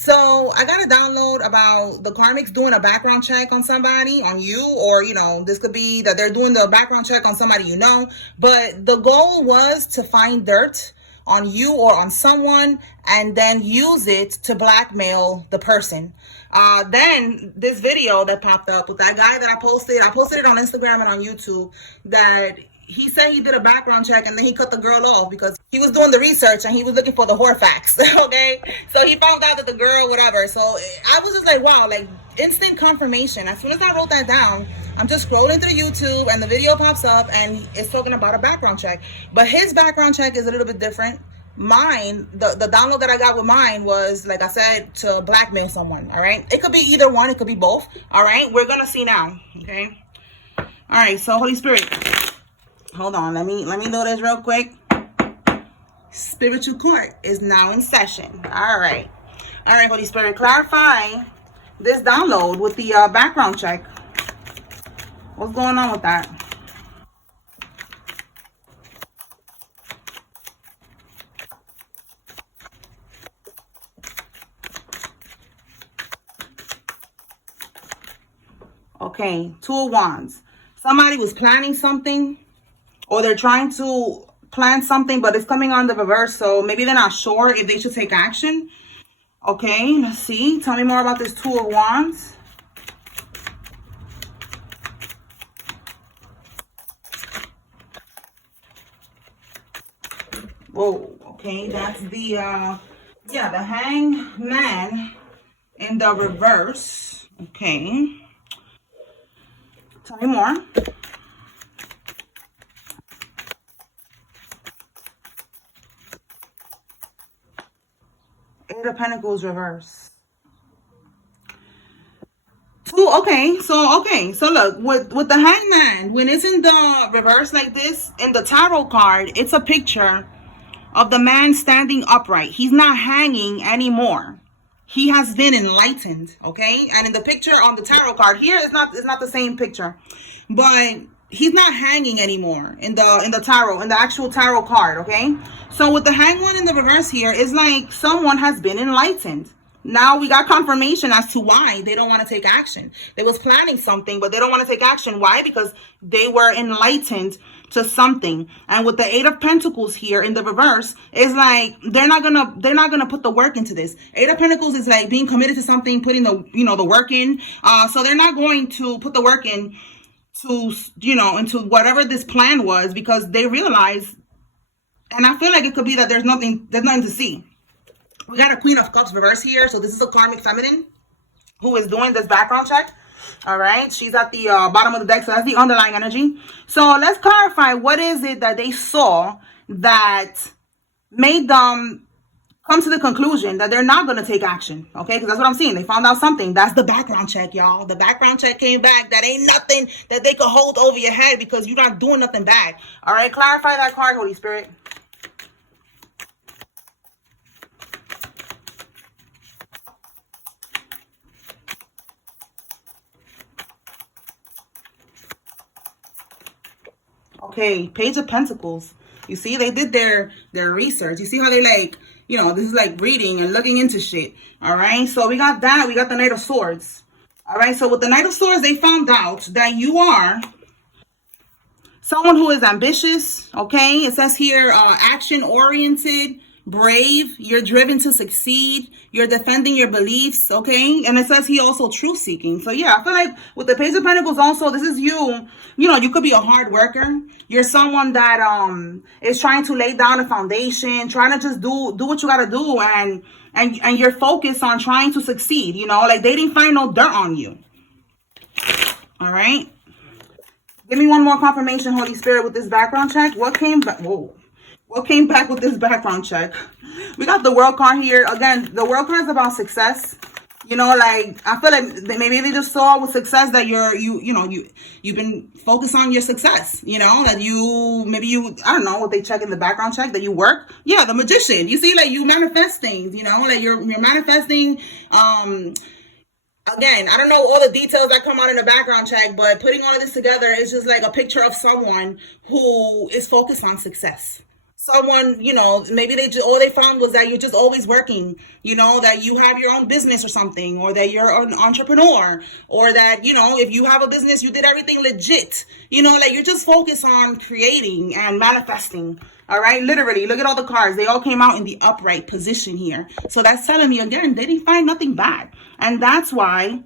So I got a download about the karmics doing a background check on somebody, on you, or this could be that they're doing the background check on somebody but the goal was to find dirt on you or on someone and then use it to blackmail the person. Then this video that popped up with that guy that I posted it on Instagram and on YouTube, that he said he did a background check and then he cut the girl off because he was doing the research and he was looking for the whore facts. Okay, so he found out that the girl, whatever. So I was just like, wow, like instant confirmation. As soon as I wrote that down, I'm just scrolling through YouTube and the video pops up and it's talking about a background check. But his background check is a little bit different. Mine, the download that I got with mine was, like I said, to blackmail someone. All right, it could be either one, it could be both. All right, we're gonna see now. Okay, all right, so Holy Spirit, hold on, let me do this real quick. Spiritual court is now in session. All right, Holy Spirit, clarify this download with the background check. What's going on with that? Okay, Two of Wands. Somebody was planning something, or they're trying to plan something, but it's coming on the reverse, so maybe they're not sure if they should take action. Okay, let's see. Tell me more about this Two of Wands. Whoa, okay, that's the the Hangman in the reverse. Okay, tell me more. Eight of Pentacles reverse. Okay, so look, with the Hangman, when it's in the reverse like this in the tarot card, it's a picture of the man standing upright. He's not hanging anymore. He has been enlightened. Okay, and in the picture on the tarot card here, it's not the same picture, but he's not hanging anymore in the tarot, in the actual tarot card. Okay, so with the Hangman in the reverse here, it's like someone has been enlightened. Now we got confirmation as to why they don't want to take action. They was planning something, but they don't want to take action. Why? Because they were enlightened to something. And with the Eight of Pentacles here in the reverse, it's like they're not gonna put the work into this. Eight of Pentacles is like being committed to something, putting the the work in. So they're not going to put the work in to into whatever this plan was, because they realize, and I feel like it could be that there's nothing to see. We got a Queen of Cups reverse here. So this is a karmic feminine who is doing this background check. All right. She's at the bottom of the deck. So that's the underlying energy. So let's clarify, what is it that they saw that made them come to the conclusion that they're not going to take action. Okay, because that's what I'm seeing. They found out something. That's the background check, y'all. The background check came back. That ain't nothing that they could hold over your head because you're not doing nothing bad. All right, clarify that card, Holy Spirit. Okay, Page of Pentacles. You see, they did their research. You see how they like, this is like reading and looking into shit. All right, so we got that. We got the Knight of Swords. All right, so with the Knight of Swords, they found out that you are someone who is ambitious. Okay, it says here, action-oriented, brave. You're driven to succeed. You're defending your beliefs. Okay, and it says he also truth-seeking. So yeah, I feel like with the Page of Pentacles also, this is you. You could be a hard worker. You're someone that is trying to lay down a foundation, trying to just do what you got to do, and you're focused on trying to succeed. Like they didn't find no dirt on you. All right. Give me one more confirmation, Holy Spirit, with this background check. What came back? Whoa. What came back with this background check? We got the World card here. Again, the World card is about success. Like I feel like maybe they just saw with success that you've been focused on your success. That I don't know what they check in the background check, that you work. Yeah, the Magician. You see, like you manifest things. Like you're manifesting. Again, I don't know all the details that come out in the background check, but putting all of this together is just like a picture of someone who is focused on success. someone, you know, maybe they just, all they found was that you're just always working, you know, that you have your own business or something, or that you're an entrepreneur, or that, you know, if you have a business, you did everything legit, you know, like you're just focused on creating and manifesting. All right, literally, look at all the cards. They all came out in the upright position here. So that's telling me, again, they didn't find nothing bad. And that's why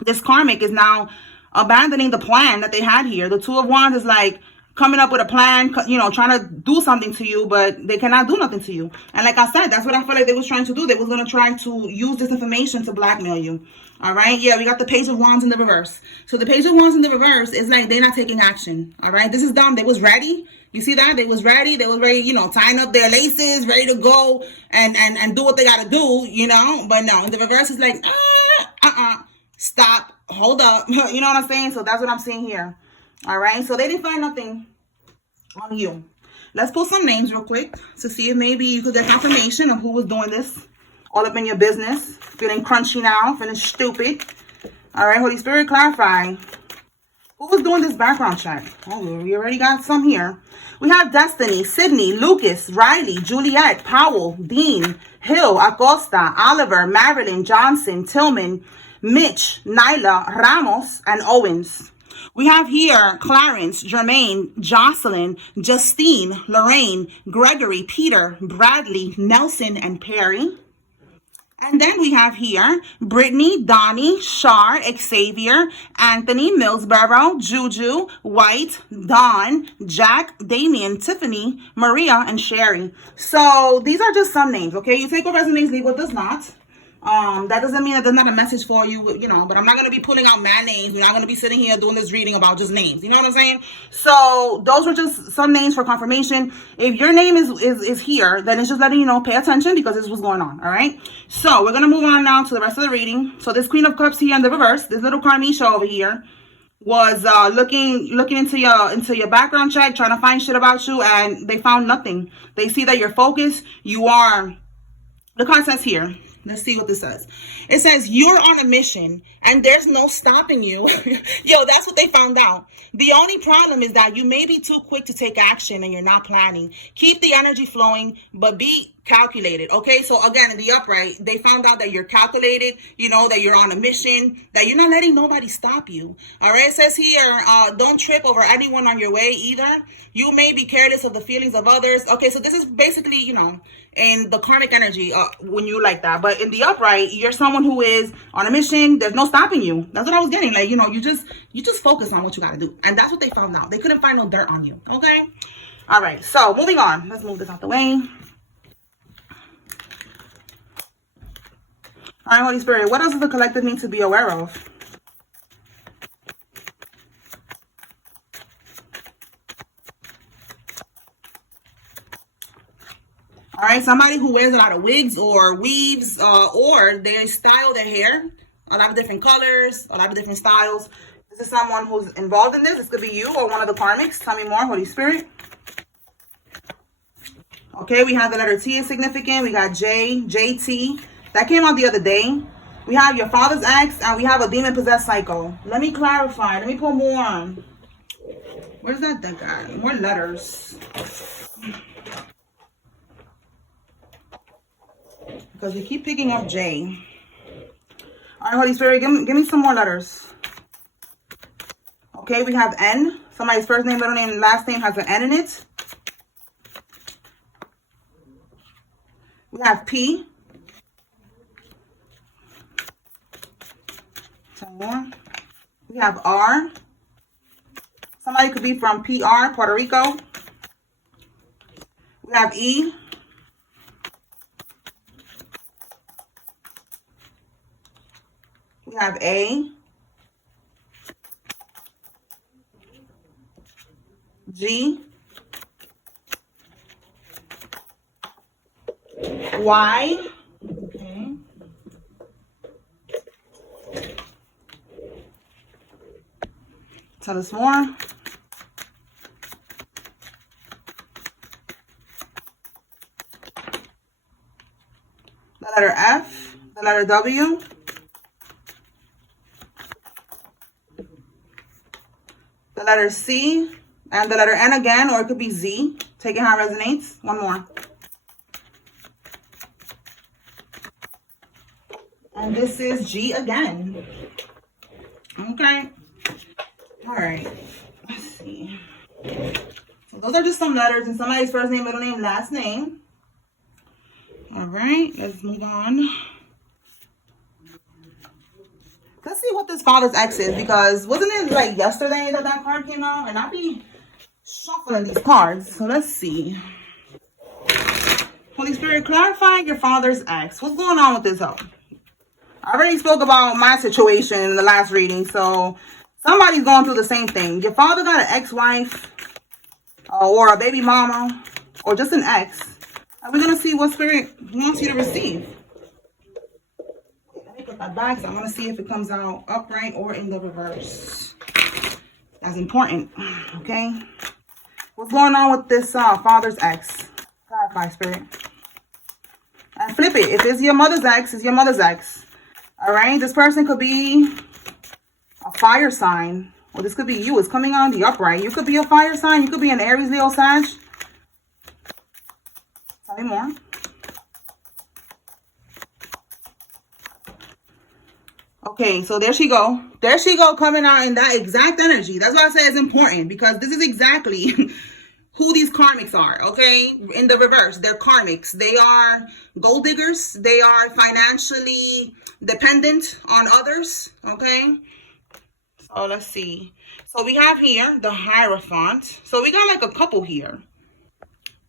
this karmic is now abandoning the plan that they had here. The Two of Wands is like coming up with a plan, you know, trying to do something to you, but they cannot do nothing to you. And like I said, that's what I feel like they was trying to do. They was going to try to use this information to blackmail you. All right. Yeah, we got the Page of Wands in the reverse. So the Page of Wands in the reverse is like they're not taking action. All right. This is dumb. They was ready. You see that? They was ready. They was ready, you know, tying up their laces, ready to go and do what they got to do, you know. But no, in the reverse is like, stop, hold up. You know what I'm saying? So that's what I'm seeing here. All right. So they didn't find nothing on you. Let's pull some names real quick to see if maybe you could get confirmation of who was doing this all up in your business. Feeling crunchy now, feeling stupid. All right. Holy Spirit, clarify. Who was doing this background check? Oh, we already got some here. We have Destiny, Sydney, Lucas, Riley, Juliet, Powell, Dean, Hill, Acosta, Oliver, Marilyn, Johnson, Tillman, Mitch, Nyla, Ramos, and Owens. We have here Clarence, Jermaine, Jocelyn, Justine, Lorraine, Gregory, Peter, Bradley, Nelson, and Perry. And then we have here Brittany, Donnie, Shar, Xavier, Anthony, Millsboro, Juju, White, Don, Jack, Damien, Tiffany, Maria, and Sherry. So these are just some names, okay? You take what resonates, leave what does not. That doesn't mean that there's not a message for you, you know, but I'm not going to be pulling out mad names. We're not going to be sitting here doing this reading about just names. You know what I'm saying? So those were just some names for confirmation. If your name is here, then it's just letting you know, pay attention because this is what's going on. All right. So we're going to move on now to the rest of the reading. So this Queen of Cups here in the reverse, this little Carmisha over here was looking into your background check, trying to find shit about you, and they found nothing. They see that you're focused. You are, the card says here, let's see what this says. It says you're on a mission and there's no stopping you. Yo, that's what they found out. The only problem is that you may be too quick to take action and you're not planning. Keep the energy flowing, but be calculated. Okay, so again, in the upright, they found out that you're calculated, you know, that you're on a mission, that you're not letting nobody stop you. All right, it says here, don't trip over anyone on your way either. You may be careless of the feelings of others. Okay, so this is basically, you know, in the karmic energy, when you like that. But in the upright, you're someone who is on a mission. There's no stopping you. That's what I was getting. Like, you know, you just focus on what you got to do. And that's what they found out. They couldn't find no dirt on you. Okay. All right. So moving on. Let's move this out the way. All right, Holy Spirit. What else does the collective need to be aware of? All right, somebody who wears a lot of wigs or weaves, or they style their hair, a lot of different colors, a lot of different styles. This is someone who's involved in this. This could be you or one of the karmics. Tell me more, Holy Spirit. Okay, we have the letter T is significant. We got J, JT. That came out the other day. We have your father's ex, and we have a demon-possessed cycle. Let me clarify. Let me pull more. Where's that guy? More letters. Because we keep picking up J. All right, Holy Spirit, give me some more letters. Okay, we have N. Somebody's first name, middle name, and last name has an N in it. We have P. Some more. We have R. Somebody could be from PR, Puerto Rico. We have E. We have A, G, Y, okay, tell us more. The letter F, the letter W, the letter C, And the letter N again, or it could be Z. Take it how it resonates. One more. And this is G again. Okay. All right. Let's see. So those are just some letters and somebody's first name, middle name, last name. All right. Let's move on. Let's see what this father's ex is, because wasn't it like yesterday that that card came out? And I'll be shuffling these cards. So let's see. Holy Spirit, clarify your father's ex. What's going on with this hoe? I already spoke about my situation in the last reading, so somebody's going through the same thing. Your father got an ex-wife, or a baby mama, or just an ex. And we're going to see what Spirit wants you to receive. Let me put that back, so I want to see if it comes out upright or in the reverse. That's important, okay? What's going on with this father's ex? Clarify, Spirit. And flip it. If it's your mother's ex, it's your mother's ex. All right? This person could be a fire sign. Or this could be you. It's coming on the upright. You could be a fire sign. You could be an Aries, Leo, Sag. Tell me more. Okay, so there she go. There she go, coming out in that exact energy. That's why I say it's important, because this is exactly who these karmics are, okay? In the reverse, they're karmics. They are gold diggers. They are financially dependent on others, okay? So let's see. So we have here the Hierophant. So we got like a couple here.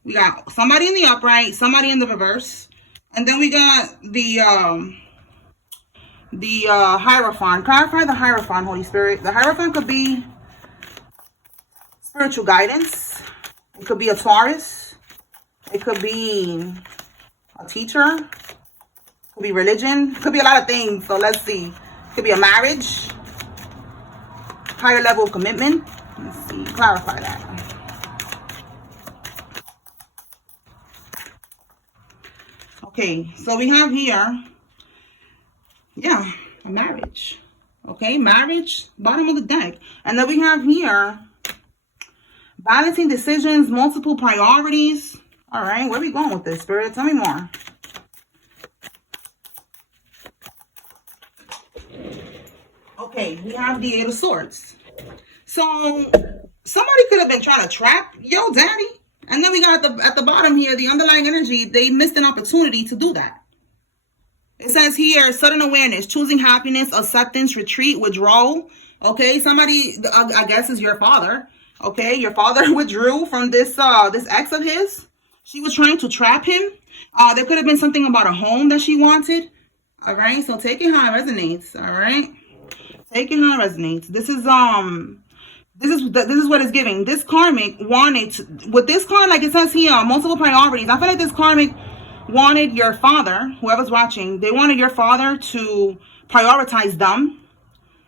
We got somebody in the upright, somebody in the reverse. And then we got the Hierophant. Clarify the Hierophant, Holy Spirit. The Hierophant could be spiritual guidance. It could be a Taurus. It could be a teacher. It could be religion. It could be a lot of things. So let's see. It could be a marriage. Higher level of commitment. Let's see. Clarify that. Okay. So we have here, yeah, a marriage. Okay. Marriage. Bottom of the deck. And then we have here balancing decisions, multiple priorities. All right, where are we going with this, Spirit? Tell me more. Okay, we have the Eight of Swords. So somebody could have been trying to trap yo daddy. And then we got at the bottom here, the underlying energy, they missed an opportunity to do that. It says here, sudden awareness, choosing happiness, acceptance, retreat, withdrawal. Okay, somebody, I guess, is your father. Okay, your father withdrew from this ex of his. She was trying to trap him. There could have been something about a home that she wanted. All right, so take it how it resonates. All right, take it how it resonates. This is what it's giving. This karmic wanted to, with this card, like it says here, multiple priorities. I feel like this karmic wanted your father, whoever's watching, they wanted your father to prioritize them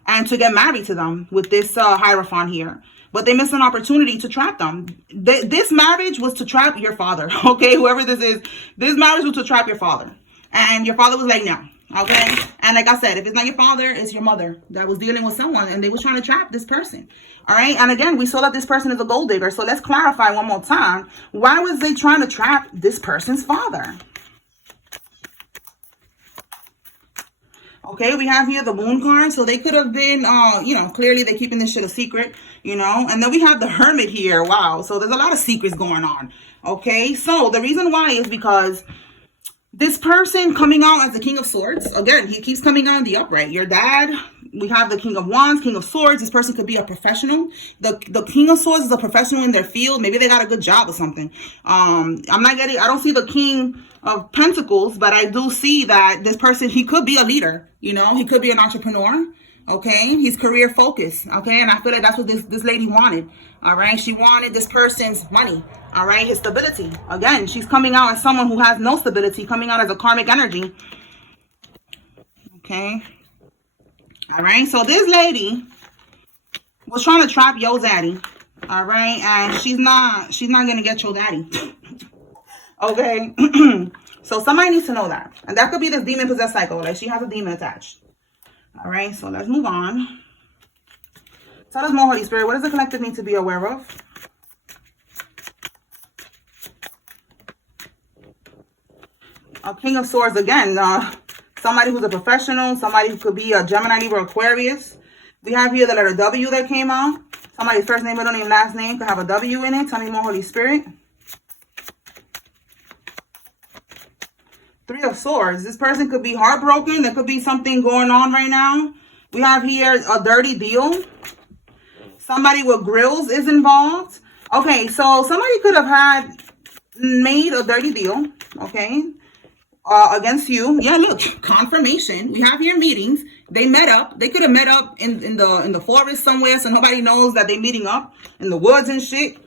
and to get married to them with this Hierophant here. But they missed an opportunity to trap them. This marriage was to trap your father, okay? Whoever this is, this marriage was to trap your father. And your father was like, no, okay? And like I said, if it's not your father, it's your mother that was dealing with someone, and they was trying to trap this person, all right? And again, we saw that this person is a gold digger. So let's clarify one more time. Why was they trying to trap this person's father? Okay, we have here the Moon card. So they could have been, clearly they're keeping this shit a secret, And then we have the Hermit here. Wow. So there's a lot of secrets going on. Okay, so the reason why is because this person coming out as the King of Swords, again, he keeps coming out in the upright. Your dad, we have the King of Wands, King of Swords. This person could be a professional. The King of Swords is a professional in their field. Maybe they got a good job or something. I don't see the King of Pentacles, but I do see that this person, he could be a leader, he could be an entrepreneur, okay? He's career focused, okay? And I feel like that's what this lady wanted, all right? She wanted this person's money, all right? His stability. Again, she's coming out as someone who has no stability, coming out as a karmic energy, okay? All right, so this lady was trying to trap yo daddy, all right? And she's not gonna get your daddy. Okay, so somebody needs to know that. And that could be this demon-possessed cycle. Like, she has a demon attached. All right, so let's move on. Tell us more, Holy Spirit. What does the collective need to be aware of? A King of Swords again. Somebody who's a professional. Somebody who could be a Gemini, Libra, Aquarius. We have here the letter W that came out. Somebody's first name, middle name, last name could have a W in it. Tell me more, Holy Spirit. Three of Swords. This person could be heartbroken. There could be something going on right now. We have here a dirty deal. Somebody with grills is involved. Okay, so somebody could have made a dirty deal, okay, against you. Yeah, look, confirmation. We have here meetings. They met up. They could have met up in the forest somewhere, so nobody knows that they're meeting up in the woods and shit.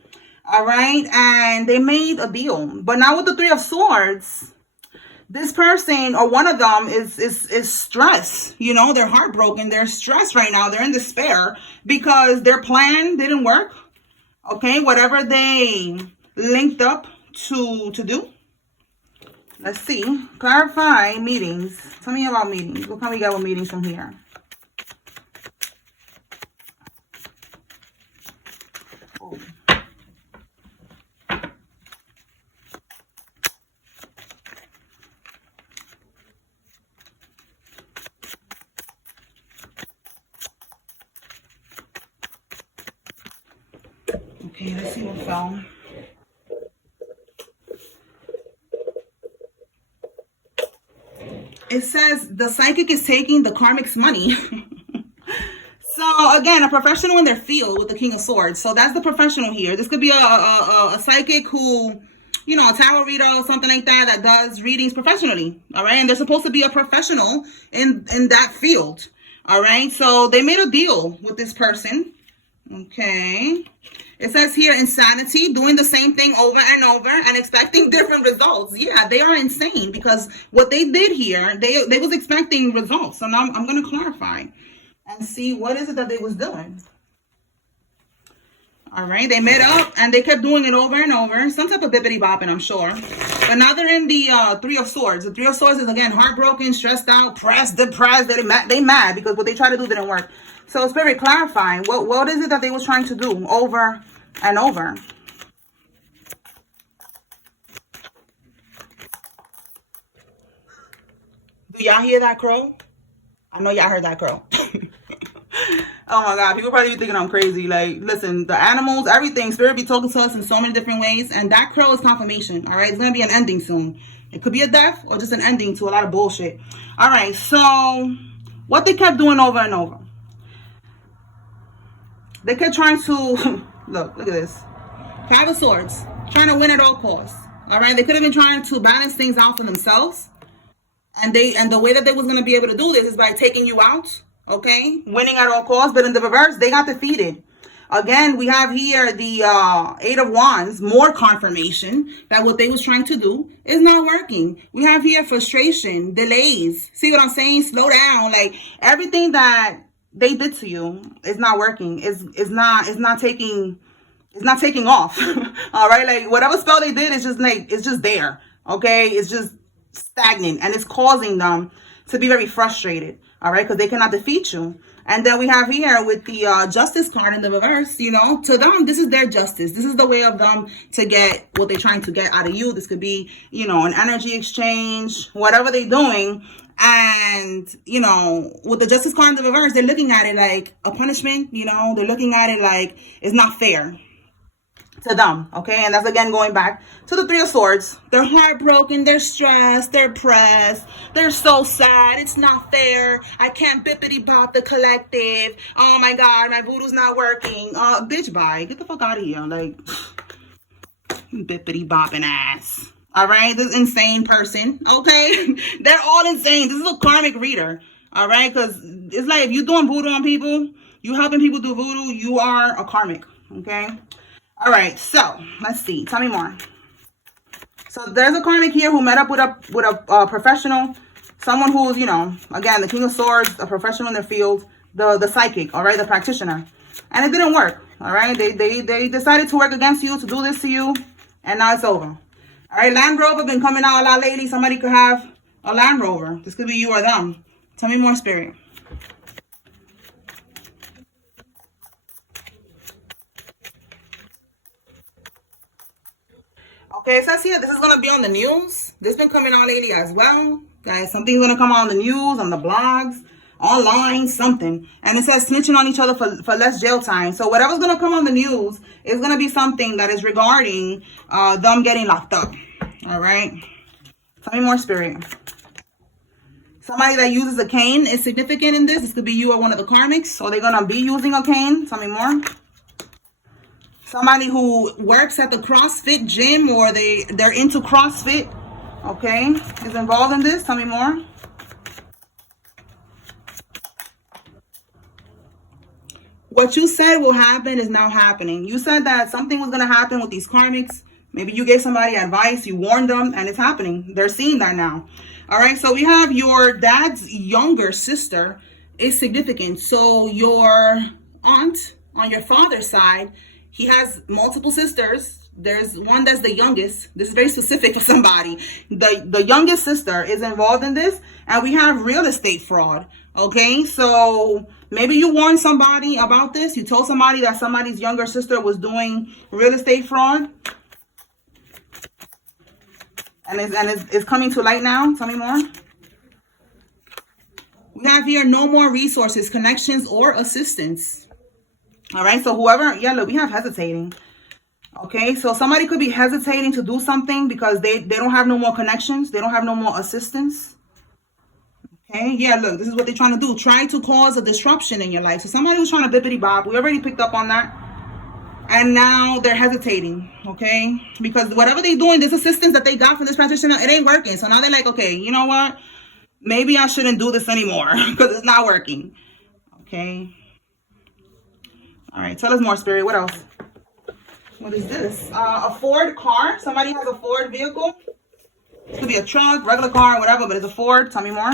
All right, and they made a deal. But now with the Three of Swords, this person or one of them is stressed. You know, they're heartbroken. They're stressed right now. They're in despair because their plan didn't work. Okay, whatever they linked up to do. Let's see. Clarify meetings. Tell me about meetings. What can we get with meetings from here? Oh. Okay, let's see what fell. It says the psychic is taking the karmic's money. So again, a professional in their field with the King of Swords. So that's the professional here. This could be a psychic who, you know, a tarot reader or something like that, that does readings professionally. All right. And they're supposed to be a professional in that field. All right. So they made a deal with this person. Okay. It says here insanity, doing the same thing over and over and expecting different results. Yeah, they are insane because what they did here, they was expecting results. So now I'm going to clarify and see what is it that they was doing. All right, they met up and they kept doing it over and over. Some type of bippity bopping, I'm sure. But now they're in the Three of Swords. The Three of Swords is, again, heartbroken, stressed out, pressed, depressed. They mad because what they tried to do didn't work. So Spirit, clarifying, what is it that they was trying to do over and over? Do y'all hear that crow? I know y'all heard that crow. Oh my God, people probably be thinking I'm crazy. Like, listen, the animals, everything, Spirit be talking to us in so many different ways. And that crow is confirmation, all right? It's going to be an ending soon. It could be a death or just an ending to a lot of bullshit. All right, so what they kept doing over and over. They kept trying to, look at this. Five of Swords, trying to win at all costs. All right, they could have been trying to balance things out for themselves. And the way that they was going to be able to do this is by taking you out. Okay, winning at all costs. But in the reverse, they got defeated. Again, we have here the Eight of Wands, more confirmation that what they was trying to do is not working. We have here frustration, delays. See what I'm saying? Slow down. Like, everything that they did to you is not working. It's not taking off. All right, like whatever spell they did is just like, it's just there. Okay, it's just stagnant and it's causing them to be very frustrated. All right, because they cannot defeat you. And then we have here with the Justice card in the reverse, you know, to them, this is their justice. This is the way of them to get what they're trying to get out of you. This could be, you know, an energy exchange, whatever they're doing. And, you know, with the Justice card in the reverse, they're looking at it like a punishment, you know, they're looking at it like it's not fair to them, okay? And that's, again, going back to the Three of Swords. They're heartbroken, they're stressed, they're pressed, they're so sad, it's not fair, I can't bippity bop the collective, oh my God, my voodoo's not working, bitch, bye, get the fuck out of here, like, bippity bopping ass. All right, this insane person, okay? They're all insane. This is a karmic reader, all right? Because it's like if you're doing voodoo on people, you helping people do voodoo, you are a karmic, okay? All right, so let's see. Tell me more. So there's a karmic here who met up with a professional, someone who's, you know, again, the King of Swords, a professional in their field, the psychic, all right, the practitioner, and it didn't work. All right, they decided to work against you, to do this to you, and now it's over. All right, Land Rover been coming out a lot lately. Somebody could have a Land Rover. This could be you or them. Tell me more, Spirit. Okay, it says here this is going to be on the news. This has been coming on lately as well. Guys, something's going to come on the news, on the blogs, online, something. And it says snitching on each other for less jail time. So whatever's going to come on the news is going to be something that is regarding them getting locked up. All right. Tell me more, Spirit. Somebody that uses a cane is significant in this. This could be you or one of the karmics. So they're going to be using a cane. Tell me more. Somebody who works at the CrossFit gym or they're into CrossFit, okay, is involved in this. Tell me more. What you said will happen is now happening. You said that something was going to happen with these karmics. Maybe you gave somebody advice, you warned them, and it's happening. They're seeing that now. All right, so we have your dad's younger sister is significant. So your aunt on your father's side, he has multiple sisters. There's one that's the youngest. This is very specific for somebody. The youngest sister is involved in this. And we have real estate fraud. Okay, so maybe you warned somebody about this. You told somebody that somebody's younger sister was doing real estate fraud. And it's coming to light now. Tell me more. We have here no more resources, connections, or assistance. All right, so whoever, yeah, look, we have hesitating. Okay, so somebody could be hesitating to do something because they don't have no more connections. They don't have no more assistance. Okay, yeah, look, this is what they're trying to do. Try to cause a disruption in your life. So somebody was trying to bippity bob. We already picked up on that. And now they're hesitating, okay? Because whatever they're doing, this assistance that they got from this practitioner, it ain't working. So now they're like, okay, you know what? Maybe I shouldn't do this anymore because it's not working. Okay. All right, tell us more, Spirit. What else? What is this? A Ford car. Somebody has a Ford vehicle. It could be a truck, regular car, whatever, but it's a Ford. Tell me more.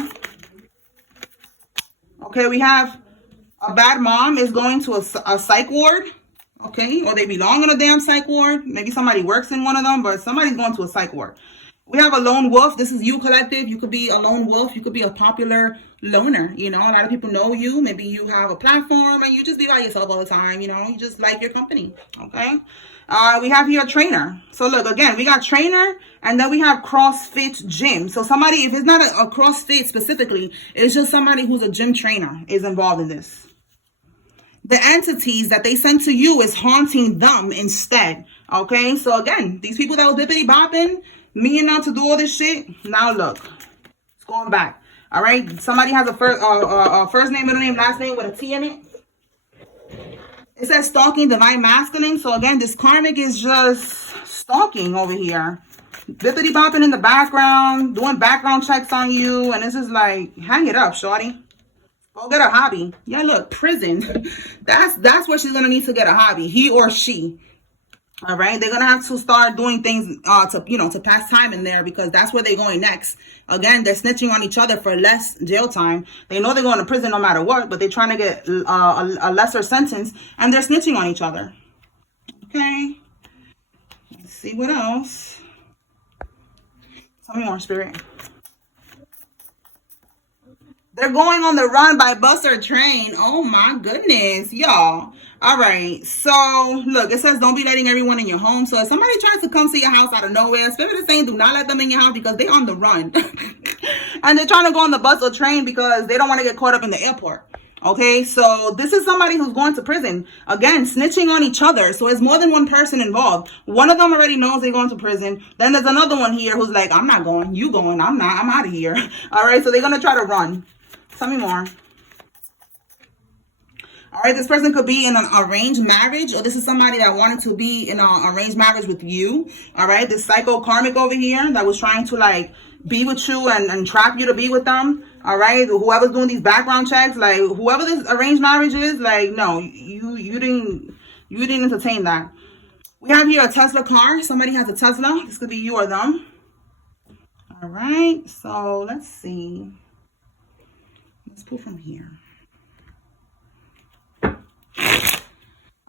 Okay, we have a bad mom is going to a psych ward. Okay, or they belong in a damn psych ward. Maybe somebody works in one of them, but somebody's going to a psych ward. We have a lone wolf. This is you, collective. You could be a lone wolf. You could be a popular loner. You know, a lot of people know you. Maybe you have a platform and you just be by yourself all the time. You know, you just like your company. Okay. We have here a trainer. So look, again, we got trainer and then we have CrossFit gym. So somebody, if it's not a CrossFit specifically, it's just somebody who's a gym trainer is involved in this. The entities that they send to you is haunting them instead. Okay, so again, these people that was bippity bopping, meaning not to do all this shit. Now look, it's going back. All right, somebody has a first name, middle name, last name with a T in it. It says stalking divine masculine. So again, this karmic is just stalking over here, bippity bopping in the background, doing background checks on you, and this is like, hang it up, shorty. Go get a hobby. Yeah, look, prison. That's where she's gonna need to get a hobby. He or she. All right, they're gonna have to start doing things to pass time in there because that's where they're going next. Again, they're snitching on each other for less jail time. They know they're going to prison no matter what, but they're trying to get a lesser sentence, and they're snitching on each other. Okay. Let's see what else. Tell me more, Spirit. They're going on the run by bus or train. Oh my goodness, y'all. All right, so look, it says don't be letting everyone in your home. So if somebody tries to come to your house out of nowhere, Spirit is saying do not let them in your house because they're on the run. And they're trying to go on the bus or train because they don't want to get caught up in the airport. Okay, so this is somebody who's going to prison. Again, snitching on each other. So it's more than one person involved. One of them already knows they're going to prison. Then there's another one here who's like, I'm not going. You going. I'm not. I'm out of here. All right, so they're going to try to run. Tell me more. All right, this person could be in an arranged marriage, or this is somebody that wanted to be in an arranged marriage with you. All right, this psycho karmic over here that was trying to like be with you and trap you to be with them. All right, whoever's doing these background checks, like whoever this arranged marriage is, like no, you didn't entertain that. We have here a Tesla car. Somebody has a Tesla. This could be you or them. All right, so let's see. Let's pull from here.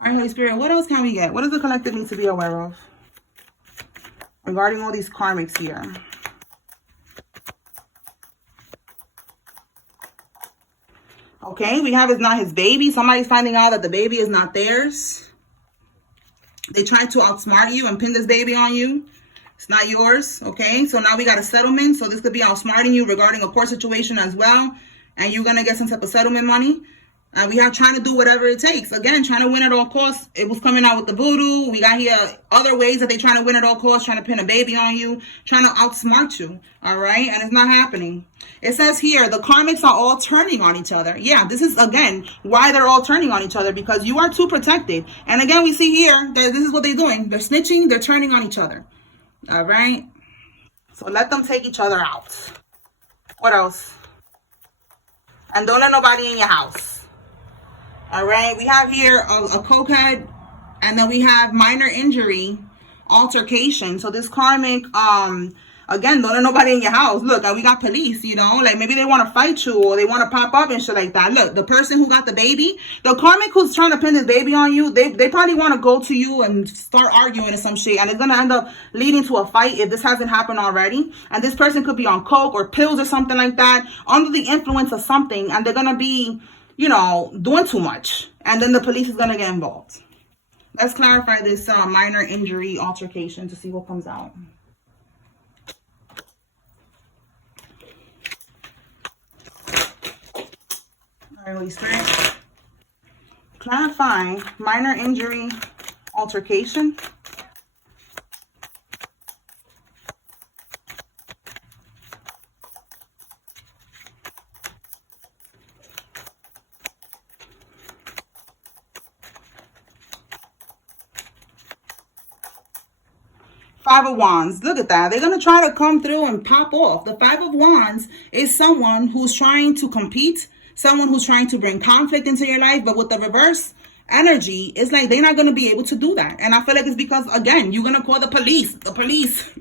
All right, Holy Spirit, what else can we get? What does the collective need to be aware of regarding all these karmics here? Okay, we have it's not his baby. Somebody's finding out that the baby is not theirs. They tried to outsmart you and pin this baby on you. It's not yours, okay? So now we got a settlement. So this could be outsmarting you regarding a court situation as well. And you're going to get some type of settlement money. We are trying to do whatever it takes. Again, trying to win at all costs. It was coming out with the voodoo. We got here other ways that they're trying to win at all costs, trying to pin a baby on you, trying to outsmart you, all right? And it's not happening. It says here, the karmics are all turning on each other. Yeah, this is, again, why they're all turning on each other, because you are too protected. And again, we see here that this is what they're doing. They're snitching. They're turning on each other, all right? So let them take each other out. What else? And don't let nobody in your house. All right, we have here a cokehead, and then we have minor injury altercation. So this karmic, again, don't let nobody in your house. Look, we got police, you know, like maybe they want to fight you or they want to pop up and shit like that. Look, the person who got the baby, the karmic who's trying to pin this baby on you, they probably want to go to you and start arguing or some shit. And it's going to end up leading to a fight if this hasn't happened already. And this person could be on coke or pills or something like that, under the influence of something. And they're going to be, you know, doing too much. And then the police is going to get involved. Let's clarify this minor injury altercation to see what comes out. All right, Holy Spirit. Clarify minor injury altercation. Five of Wands. Look at that. They're going to try to come through and pop off. The Five of Wands is someone who's trying to compete, someone who's trying to bring conflict into your life. But with the reverse energy, it's like they're not going to be able to do that. And I feel like it's because, again, you're going to call the police. The police.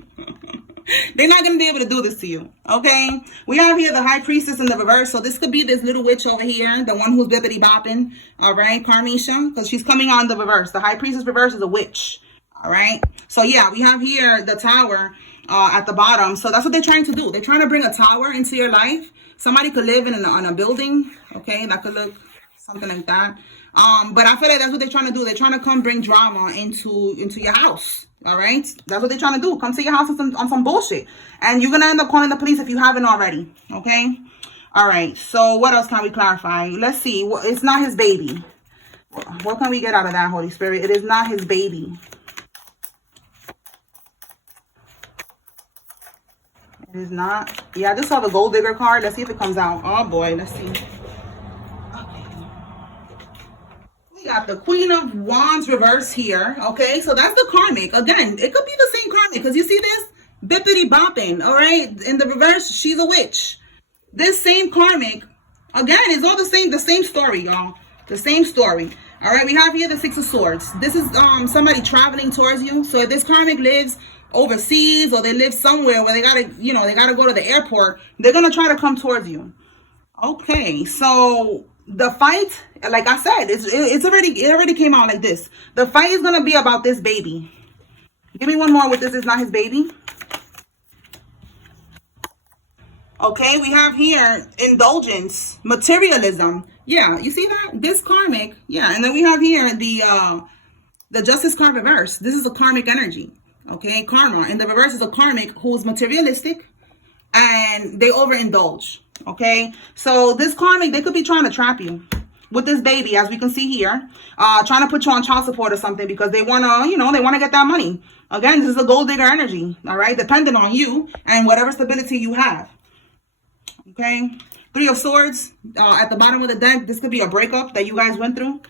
They're not going to be able to do this to you. Okay? We have here the High Priestess in the reverse. So this could be this little witch over here, the one who's bippity bopping. All right? Karmisha. Because she's coming on the reverse. The High Priestess reverse is a witch. All right. So yeah, we have here the Tower at the bottom. So that's what they're trying to do. They're trying to bring a tower into your life. Somebody could live in a building. Okay, that could look something like that. But I feel like that's what they're trying to do. They're trying to come bring drama into your house. All right. That's what they're trying to do. Come to your house on some bullshit. And you're going to end up calling the police if you haven't already. Okay. All right. So what else can we clarify? Let's see. Well, it's not his baby. What can we get out of that, Holy Spirit? It is not his baby. It is not. Yeah, I just saw the gold digger card. Let's see if it comes out. Oh boy, let's see. Okay. We got the Queen of Wands reverse here. Okay, so that's the karmic. Again, it could be the same karmic because you see this? Bippity bopping. All right. In the reverse, she's a witch. This same karmic, again, is all the same story, y'all. The same story. All right, we have here the Six of Swords. This is somebody traveling towards you. So if this karmic lives overseas or they live somewhere where they gotta go to the airport, they're gonna try to come towards you. Okay, so the fight, like I said, it already came out like this. The fight is gonna be about this baby. Give me one more with this is not his baby. Okay, we have here indulgence, materialism. Yeah, you see that? This karmic, yeah, and then we have here the Justice card reverse. This is a karmic energy. Okay, karma. And the reverse is a karmic who's materialistic and they overindulge. Okay, so this karmic, they could be trying to trap you with this baby, as we can see here, trying to put you on child support or something because they want to, they want to get that money. Again, this is a gold digger energy, all right, dependent on you and whatever stability you have. Okay, Three of Swords at the bottom of the deck. This could be a breakup that you guys went through.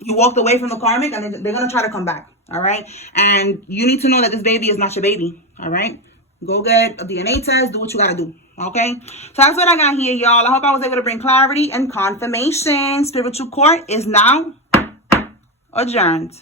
You walked away from the karmic and they're going to try to come back. All right. And you need to know that this baby is not your baby. All right. Go get a DNA test. Do what you got to do. Okay. So that's what I got here, y'all. I hope I was able to bring clarity and confirmation. Spiritual court is now adjourned.